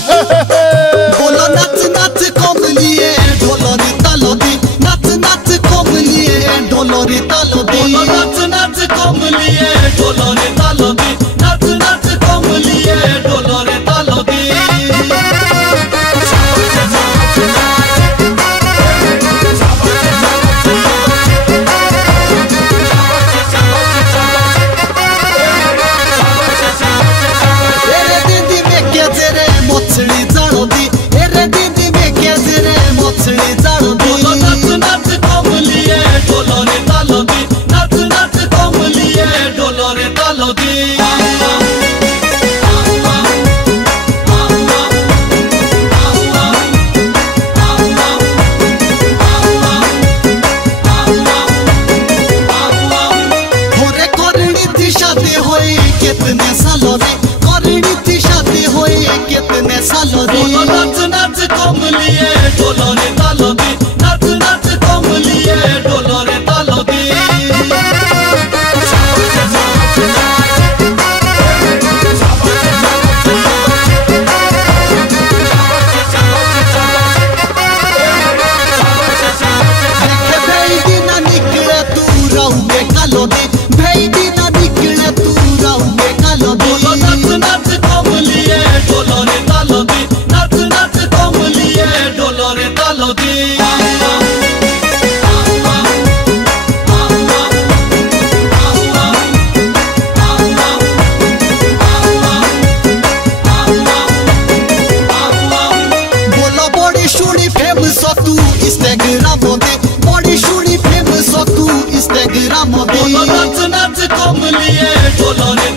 बोलो नाच नाच कमलिए ढोलरी तालो दी, नाच नाच कमलिए ढोलरी तालो दी, बोलो नाच नाच कमलिए ढोलरी तालो दी, नाच नाच कमलिए ढोलरी तालो दी। मोछड़ी जानो दी, एरे दीदी में क्या जेरे मोछड़ी जानो दी। बोलो नाच नाच कमलिए ढोलरी तालो दी, नाच नाच कमलिए ढोलरी तालो दी। होरे करनी थी शादी होई कितने सालों रे, करनी थी शादी होई कितने सालों रे। बोलो नाच नाच कमलिए ढोलरी तालो दी, नाच नाच कमलिए ढोलरी तालो दी। बोलो नाच नाच कमलिए ढोलरी तालो दी, नाच नाच कमलिए ढोलरी तालो दी। बोलो बड़ी सुनी फेमस तू इंस्टाग्राम दे, बड़ी सुनी फेमस तू इंस्टाग्राम दे। बोलो नाच नाच कमलिए ढोलरी